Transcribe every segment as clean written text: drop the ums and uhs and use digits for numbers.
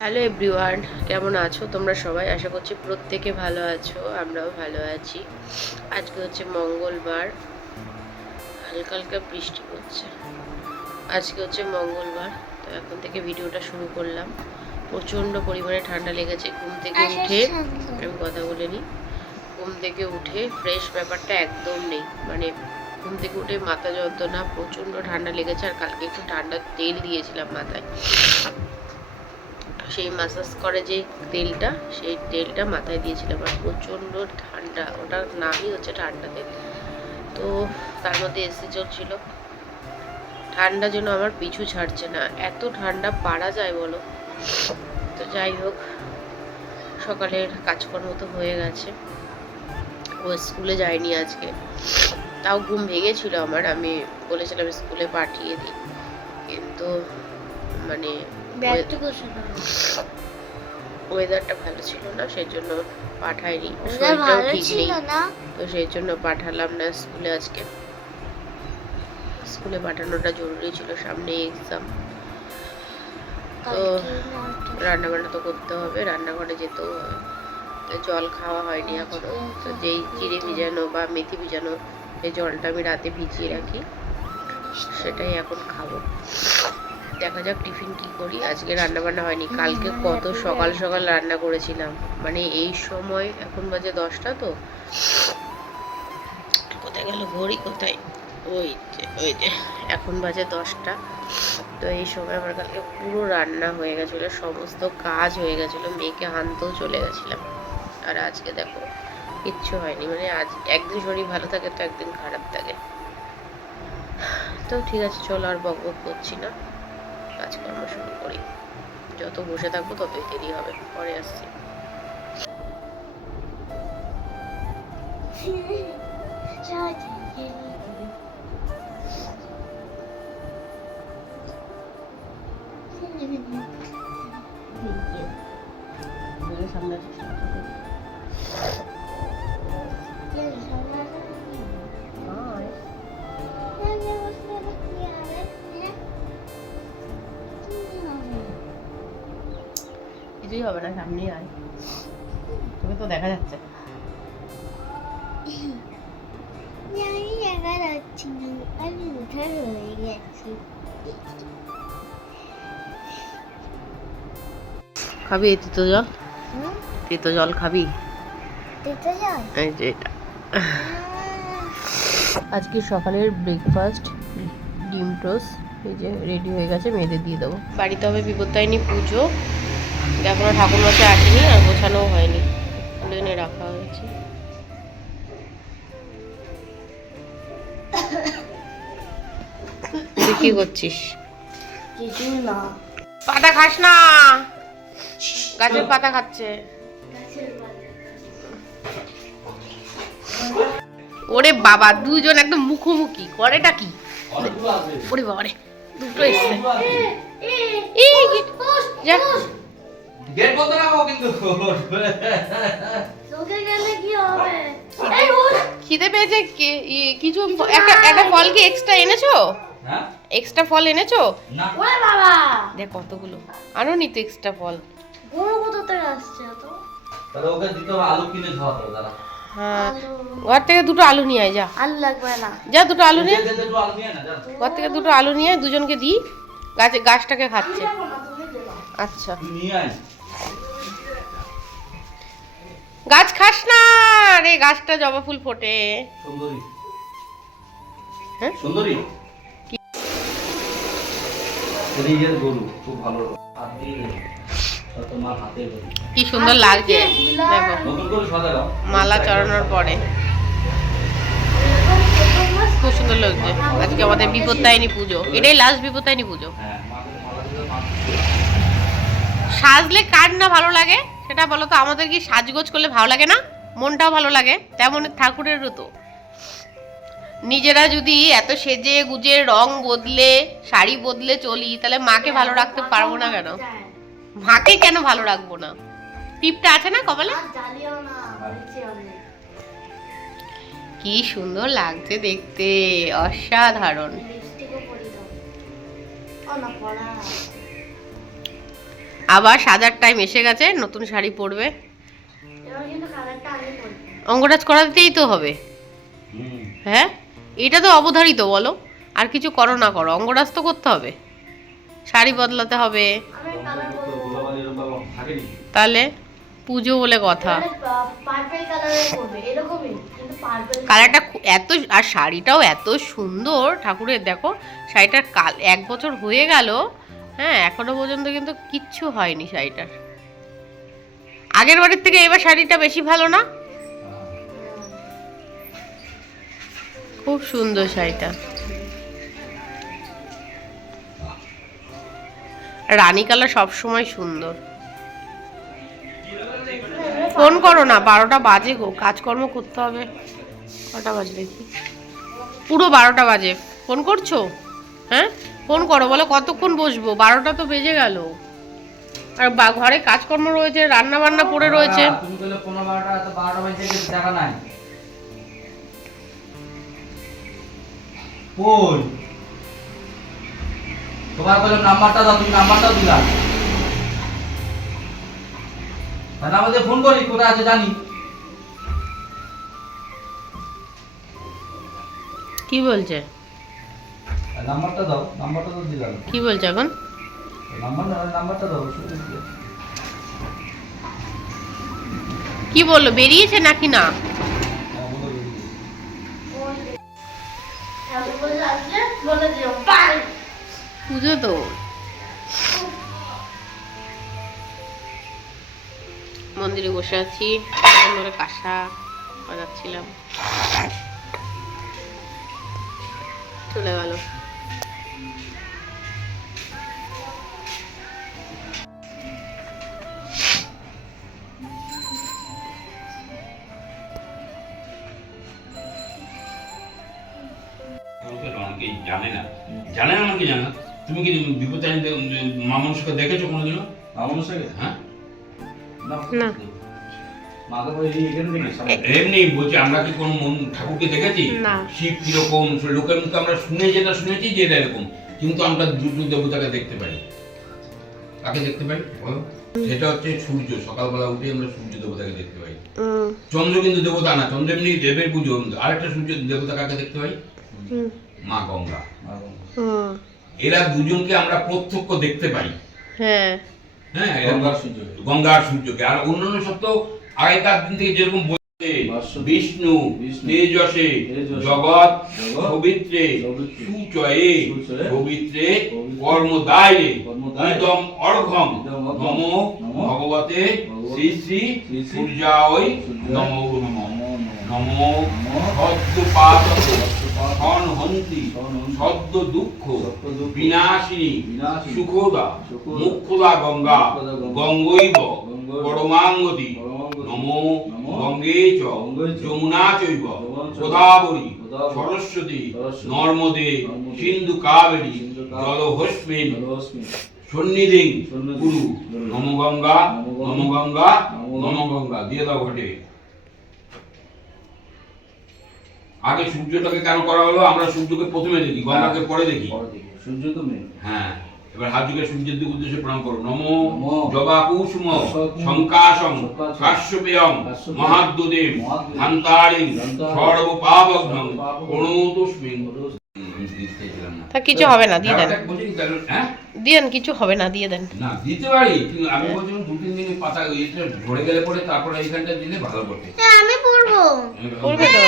Hello everyone, কেমন আছো তোমরা সবাই? আশা করছি প্রত্যেকে ভালো আছো, আমরাও ভালো আছি। আজকে হচ্ছে মঙ্গলবার, হালকা হালকা বৃষ্টি পড়ছে। আজকে হচ্ছে মঙ্গলবার, তো এখন থেকে ভিডিওটা শুরু করলাম। প্রচণ্ড পরিমাণে ঠান্ডা লেগেছে। ঘুম থেকে উঠে আমি কথা বলে নিই। ঘুম থেকে উঠে ফ্রেশ ব্যাপারটা একদম নেই, মানে ঘুম থেকে উঠে মাথা যন্ত্রণা, প্রচণ্ড ঠান্ডা লেগেছে। আর কালকে একটু ঠান্ডার তেল দিয়েছিলাম মাথায়, সেই মাসাজ করে যে তেলটা, সেই তেলটা মাথায় দিয়েছিলাম। আর প্রচণ্ড ঠান্ডা, ওটার নামই হচ্ছে ঠান্ডা তেল। তো তার মধ্যে এসি চলছিল, ঠান্ডা যেন আমার পিছু ছাড়ছে না, এত ঠান্ডা পারা যায় বলো? তো যাই হোক, সকালের কাজকর্ম তো হয়ে গেছে। ও স্কুলে যায়নি আজকে, তাও ঘুম ভেঙেছিল আমার। আমি বলেছিলাম স্কুলে পাঠিয়ে দিই, কিন্তু মানে ওয়েদারটা ভালো ছিল না, সেই জন্য পাঠাইনি। শরীরটাও ঠিক নেই, তো সেই জন্য পাঠালাম না স্কুলে আজকে। স্কুলে পাঠানোটা জরুরি ছিল, সামনে এক্সাম। তো রান্নাবান্না তো করতে হবে, রান্নাঘরে যেতেও হবে। তো জল খাওয়া হয়নি এখনো। তো যেই জিরে ভিজানো বা মেথি ভিজানো সেই জলটা আমি রাতে ভিজিয়ে রাখি, সেটাই এখন খাবো। দেখা যাক টিফিন কি করি। আজকে রান্না বান্না হয়নি, কালকে কত সকাল সকাল রান্না করেছিলাম। মানে এই সময়, এখন বাজে 10টা, তো কোথায় গেল ঘড়ি, কোথায়, ওই যে এখন বাজে 10টা। তো এই সময় আমার কালকে পুরো রান্না হয়ে গেছিলো, সমস্ত কাজ হয়ে গেছিলো, মেয়েকে আনতেও চলে গেছিলাম। আর আজকে দেখো কিচ্ছু হয়নি। মানে আজ একদিন শরীর ভালো থাকে তো একদিন খারাপ থাকে। তো ঠিক আছে, চলো আর বক বক করছি না, কাজকর্ম শুরু করি। যত বসে থাকবো ততই দেরি হবে, পরে আসছি। কিছুই হবে না, সামনেই আয়, তোকে তো দেখা যাচ্ছে। খাবি এই তিতো জল? তিতো জল খাবি? এই যে এটা আজকে সকালের ব্রেকফাস্ট, ডিম টোস্ট। এই যে রেডি হয়ে গেছে, মেয়েদের দিয়ে দেবো। বাড়িতে হবে বিপত্তারিণী পুজো, এখনো ঠাকুরমশাই আসেনি আর গোছানোও হয়নি, এনে রাখা হয়েছে। তুই কি করছিস? কিছু না। পাতা খাস না, গাছের পাতা খাচ্ছে। ওরে বাবা, দুজন একদম মুখোমুখি, করেটা কি? ওরে বাবা রে, দুটো এসছে। খিদে পেয়েছে, কিছু একটা ফল কি এক্সট্রা এনেছো? এক্সট্রা ফল এনেছো? দেখ কতগুলো আনো নি তো এক্সট্রা ফল। হ্যাঁ, ঘর থেকে দুটো আলু নিয়ে আয়, যা। আলু লাগবে না, যা দুটো আলু নিয়ে, ঘর থেকে দুটো আলু নিয়ে দুজনকে দিই, গাছটাকে খাচ্ছে। আচ্ছা, গাছ খাস না রে, গাছটা জবা ফুল ফোটে। হ্যাঁ সুন্দরী কি সুন্দর লাগছে, দেখো মালা চড়ানোর পরে খুব সুন্দর লাগছে। আজকে আমাদের বিপত্তারিণী পুজো, এটাই লাস্ট বিপত্তারিণী পুজো। সাজলে কার না ভালো লাগে সেটা বলো তো? আমাদের কি সাজগোজ করলে ভালো লাগে না? মনটাও ভালো লাগে, তেমন ঠাকুরেরও তো। নিজেরা যদি এত সেজে গুজে রং বদলে শাড়ি বদলে চলি, তাহলে মাকে ভালো রাখতে পারবো না কেন? মাকে কেন ভালো রাখবো না? টিপটা আছে না কপালে? কি সুন্দর লাগছে দেখতে, অসাধারণ। আবার সাজার টাইম এসে গেছে, নতুন শাড়ি পরবে। এবার কিন্তু কালারটা আগে করবো। অঙ্গরাজ করাতেই তো হবে। হ্যাঁ, এটা তো অবধারিত, বলো। আর কিছু করো না করো, অঙ্গরাজ তো করতে হবে, শাড়ি বদলাতে হবে। আমি কালার করবো। তাহলে পুজো বলে কথা। পার্পল কালারের করবে, এরকমই কিন্তু পার্পল কালারটা এত, আর শাড়িটাও এত সুন্দর ঠাকুরের, দেখো শাড়িটার কাল 1 বছর হয়ে গেল, হ্যাঁ এখনো পর্যন্ত কিন্তু কিচ্ছু হয়নি শাড়িটার। আগের বাড়ির থেকে এবার শাড়িটা বেশি ভালো না? খুব সুন্দর শাড়িটা। রানী কালার সবসময় সুন্দর। ফোন করো না, 12টা বাজে গো, কাজকর্ম করতে হবে। কটা বাজে দেখি, পুরো 12টা বাজে। ফোন করছো? হ্যাঁ ফোন করো, বলো কতক্ষণ বসবো, 12টা তো বেজে গেল। আর ঘরে কাজকর্ম রয়েছে, রান্না বান্না পড়ে রয়েছে। তুমি বলে 15-12টা, তো 12টা বাজে গেছে, টাকা নাই। কই তোমার বলে নাম্বারটা দাও, তুমি নাম্বারটা দিলা, তাহলে আমাদের ফোন করি, কোথায় আছে জানি। কি বলছে? নাম্বারটা দাও, নাম্বারটা তো দিলাম। কি বলছে এখন? নাম্বারটা দাও। কি বললো, বেরিয়েছে নাকি না? বলে আসলে বলে দিও পাই। পুজো তো। মন্দিরে বসে আছি, ধরে কাঁসা বাজাচ্ছিলাম, চলে গেল। অনেকেই জানে না, জানে না মানে কি জানে না। তুমি কি বিপত্তারিণী মা মনসাকে দেখেছো কোনোদিনও? মা মনসাকে? হ্যাঁ না। মাকে বলি এখানে দেখি এমনি বলছি, আমরা কি কোনো ঠাকুরকে দেখেছি? না। শিব কিরকম, লোকের মুখে আমরা যেটা শুনেছি যে এটা এরকম, কিন্তু আমরা দুটো দেবতাকে দেখতে পাই। কাকে দেখতে পাই বলো? সেটা হচ্ছে সূর্য। সকালবেলা উঠে আমরা সূর্য দেবতাকে দেখতে পাই। চন্দ্র কিন্তু দেবতা না, চন্দ্র এমনি দেবের পুজো। আরেকটা সূর্য দেবতা কাকে দেখতে পাই? মা গঙ্গা। এরা দুজনকে আমরা প্রত্যক্ষ দেখতে পাই। হ্যাঁ হ্যাঁ, গঙ্গার সূর্যকে। আর অন্যান্য সব তো আগেকার দিন থেকে যেরকম বলছে, বিষ্ণু তেজসে জগৎ পবিত্রে সুচয়ে পবিত্রে কর্মদায়ে ইদম অর্ঘম নমো ভগবতে শ্রী শ্রী সূর্যায় নমো নমো সদ্যপাত সনহন্তি সদ্য দুঃখ বিনাশিনী সুখদা মুখ্যদা গঙ্গা গঙ্গৈব পরমাঙ্গতি নমো গঙ্গে চ যমুনা চৈব গোদাবরী সরস্বতী নর্মদে সিন্ধু কাবেরী জলহস্মিন সন্নিধিং কুরু নমো গঙ্গা নমো গঙ্গা নমো গঙ্গা দিয়ে দাও ঘটে। আগে সূর্যটাকে কেন করা হলো? আমরা সূর্যকে প্রথমে দেখি, গঙ্গাকে পরে দেখি। সূর্য তো মেন। হ্যাঁ, এবার হাত যুগে সূর্যের দিকে উদ্দেশ্যে প্রণাম করো। নমো জবা কুসুম শঙ্কাশং কাশ্যপেয়ং মহাদ্যুদেব ধান্তারিং সর্ব পাবঘ্নং প্রণতস্মিং। তা কিছু হবে না, দিয়ে দেন। হ্যাঁ দিয়ে দেন, কিছু হবে না, দিয়ে দেন। না দিতে পারি, কিন্তু আমি বলছিলাম 2-3 দিন পাতা এটা ঝরে গেলে পরে তারপরে এইখানটা দিলে ভালো করতে। আমি পড়বো। পড়বে তো,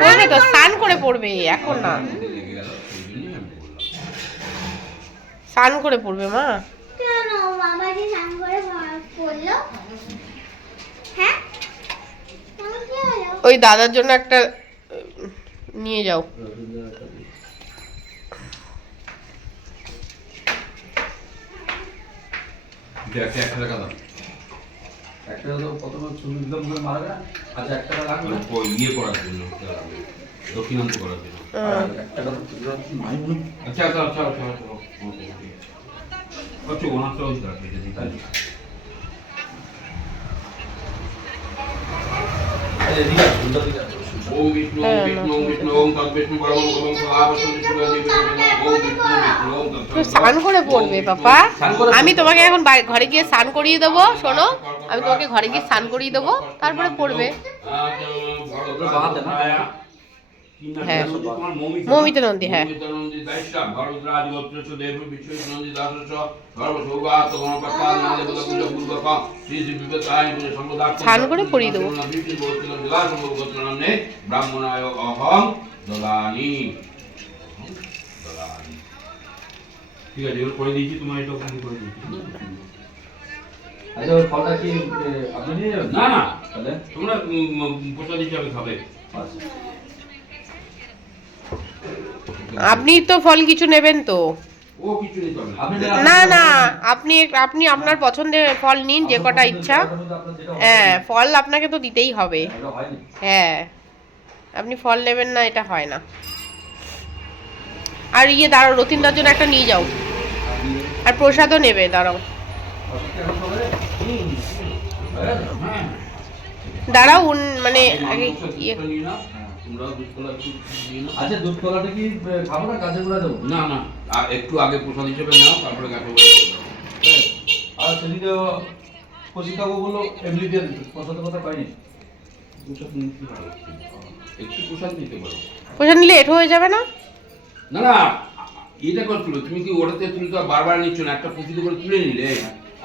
পড়বে তো, স্নান করে পড়বে, এখন না। লেগে গেল, সেই জন্যই আমি বললাম। স্নান করে পড়বে মা। কেন মামা যে স্নান করে পড়লো? হ্যাঁ আমার কি হলো? ওই দাদার জন্য একটা নিয়ে যাও। দেখ 1 টাকা দাও। একটা তো প্রথমে ছবি দিলাম করে মারা গেল। আচ্ছা 1 টাকা লাগবে না? ইয়ে করার জন্য, দক্ষিণান্ত করার জন্য। 1 টাকা তো নাই মনে। আচ্ছা আচ্ছা আচ্ছা আচ্ছা আচ্ছা ওনারটা ওই রাখবে যদি তাই। এই দিকে সুন্দর দিকে। ওম বিষ্ণু বিষ্ণু বিষ্ণু ওম তৎ বিষ্ণু পরমং পদং সদা বসন্তি শিবাজি বিষ্ণু তো স্নান করে পড়বে পাপা। স্নান করে আমি তোমাকে এখন ঘরে গিয়ে স্নান করিয়ে দেবো, শোনো, আমি তোমাকে ঘরে গিয়ে স্নান করিয়ে দেবো, তারপরে পড়বে। হ্যাঁ, মৌমিতা নন্দী, হ্যাঁ। স্নান করে পরিয়ে দেবো। ব্রাহ্মণায় অহং দদানি। ঠিক আছে, এবার করে দিয়েছি, তোমার এটা ওখানে করে দিয়েছি। আচ্ছা, ওই ফলটা কি আপনি নিয়ে যাবেন? না না, তাহলে তোমরা প্রসাদ হিসাবে খাবে। আচ্ছা। আপনি তো ফল কিছু নেবেন তো? ও কিছু নিতে হবে না। আপনি না না, আপনি আপনি আপনার পছন্দের ফল নিন, যে কটা ইচ্ছা। হ্যাঁ, ফল আপনাকে তো দিতেই হবে। এটা হয়নি। হ্যাঁ, আপনি ফল নেবেন না, এটা হয় না। আর ইয়ে দাঁড়াও, রতিনদার জন্য একটা নিয়ে যাও, আর প্রসাদও নেবে, দাঁড়াও দাঁড়াও মানে আগে ইয়ে। আচ্ছা, দুধ কলাটা কি খাবো না গাছে গুঁড়া দেবো? না না, আর একটু আগে প্রসাদ হিসেবে নাও, তারপরে গাছে বলে। আর সেদিকে কৌশিকাবু বললো এমনি দিয়ে দিতে, প্রসাদের কথা পাইনি। প্রসাদ নিতে পারো, একটু প্রসাদ নিতে পারো। প্রসাদ নিলে এঠো হয়ে যাবে না? না না, এটা করে তুলো, তুমি কি ওটাতে তুমি তো বারবার নিচ্ছ না, একটা পুঁথিতে করে তুলে নিলে।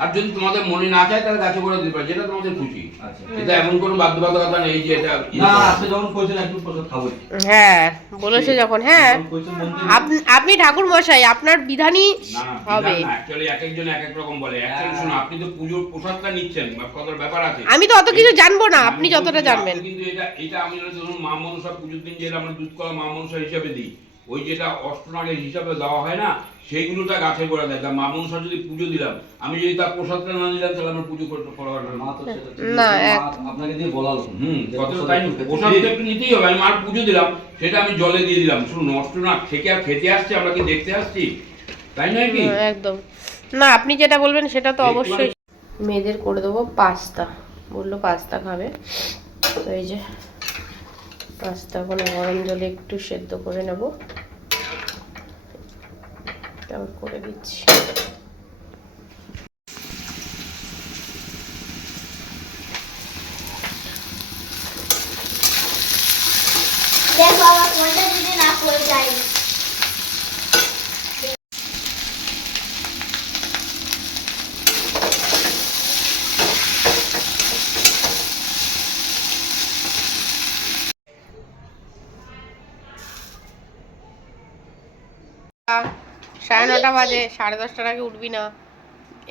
আর যদি তোমাদের মনে না চায় তাহলে গাছে করে দিতে পারো, যেটা তোমাদের খুশি। আচ্ছা, এটা এমন কোনো বাধ্যবাধকতা নেই যে এটা না আপনি যখন কইছেন একটু প্রসাদ খাবোই। হ্যাঁ, বলেছে যখন। হ্যাঁ, আপনি ঠাকুর মশাই, আপনার বিধানই হবে। না, অ্যাকচুয়ালি এক একজন এক এক রকম বলে। অ্যাকচুয়ালি শুনুন, আপনি তো পুজোর প্রসাদটা নিচ্ছেন, কত ব্যাপার আছে। আমি তো অত কিছু জানবো না, আপনি যতটা জানবেন। কিন্তু এটা আমি ধরুন মা মনসা পুজোর দিন যেটা আমরা দুধ কলা মা মনসা হিসাবে দিই, ওই যেটা অষ্টনাগের হিসাবে দেওয়া হয় না, সেইগুলোটা গাছে করে দেয়। তা মা মনসা যদি পুজো দিলাম, আমি যদি তার প্রসাদটা না নিলাম, তাহলে আমার পুজো করতে পারবো মা তো সেটা না, আপনাকে দিয়ে বলালো। কত তাই প্রসাদ তো একটু নিতেই হবে। আমি মার পুজো দিলাম, সেটা আমি জলে দিয়ে দিলাম। শুনুন, নষ্ট না থেকে আর খেতে আসছি, আমরা কি দেখতে আসছি, তাই নয় কি? একদম না, আপনি যেটা বলবেন সেটা তো অবশ্যই। মেয়েদের করে দেবো পাস্তা, বললো পাস্তা খাবে, তো এই যে পাস্তা কোনো গরম জলে একটু সেদ্ধ করে নেব, তারপর করে দিচ্ছি। দেখো আমার ফোনটা যদি না পড়ে যায়। সাড়ে 9টা বাজে, 10:30টার আগে উঠবি না।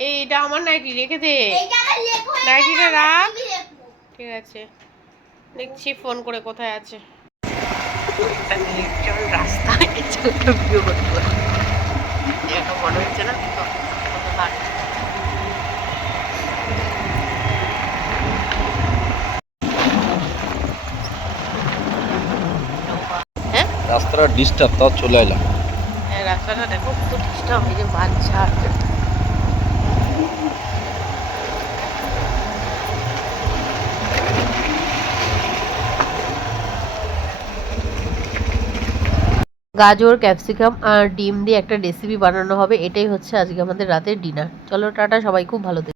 এইটা আমার নাইটি, রেখে দে। নাইটিটা রাখ, ঠিক আছে, দেখছি ফোন করে কোথায় আছে। রাস্তায় ভিডিও করতে পারি, এটা মনে হচ্ছে না রাস্তাটা ডিস্টার্ব, তাও চলে এলাম। হ্যাঁ, রাস্তাটা দেখো কত ডিস্টার্ব, এই যে বাচ্চা। গাজর, ক্যাপসিকাম আর ডিম দিয়ে একটা রেসিপি বানানো হবে, এটাই হচ্ছে আজকে আমাদের রাতের ডিনার। চলো টাটা, সবাই খুব ভালো থেকো।